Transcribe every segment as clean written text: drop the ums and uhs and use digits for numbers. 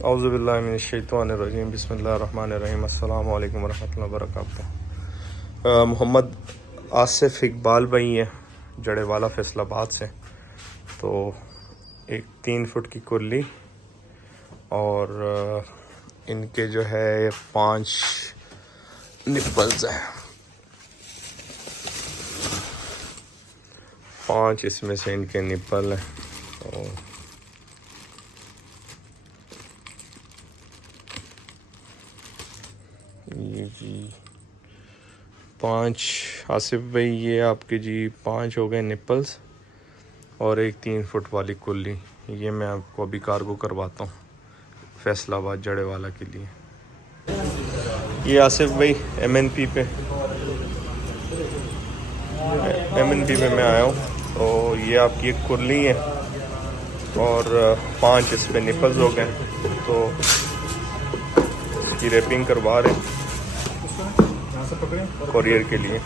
औज़ुबिल्लाहि मिनश्शैतानिर्रजीम बिस्मिल्लाहिर्रहमानिर्रहीम अस्सलामु अलैकुम वरहमतुल्लाहि वबरकातुहू। मोहम्मद आसिफ इकबाल भाई हैं जड़ेवाला फैसलाबाद से। तो एक 3 फुट की कुल्ली और इनके जो है 5 निप्पल्स हैं। 5 इसमें से इनके निप्पल हैं। और ये जी 5 आसिफ भाई, ये आपके जी 5 हो गए निप्पल्स और एक 3 फुट वाली कुल्ली। ये मैं आपको अभी कार्गो करवाता हूँ फैसलाबाद जड़ेवाला के लिए। ये आसिफ भाई MNP पे मैं आया हूँ। तो ये आपकी एक कुल्ली है और 5 इस पे निप्पल्स हो गए। तो इसकी रैपिंग करवा रहे हैं कोरियर के लिए।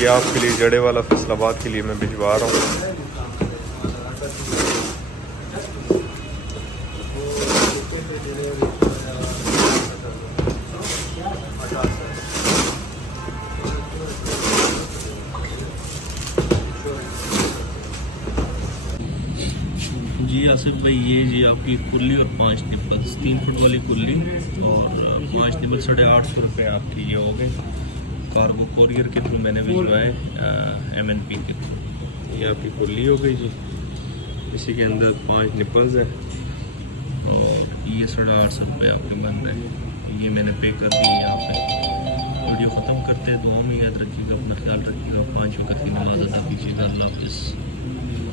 ये आपके लिए जड़ेवाला फैसलाबाद के लिए मैं भिजवा रहा हूँ। जी आसिफ भाई, ये जी आपकी कुल्ली और 5 निप्पल्स, 3 फुट वाली कुल्ली और 5 निप्पल 850 रुपये आपकी ये हो गए। कार्गो कोरियर के थ्रू मैंने भिजवाए MNP के थ्रू। ये आपकी कुल्ली हो गई जी, इसी के अंदर 5 निप्पल्स हैं और ये 850 रुपये आपके बन रहे हैं। ये मैंने पे कर दिए यहाँ पे। वीडियो ख़त्म करते हैं। दुआ में याद रखिएगा, अपना ख्याल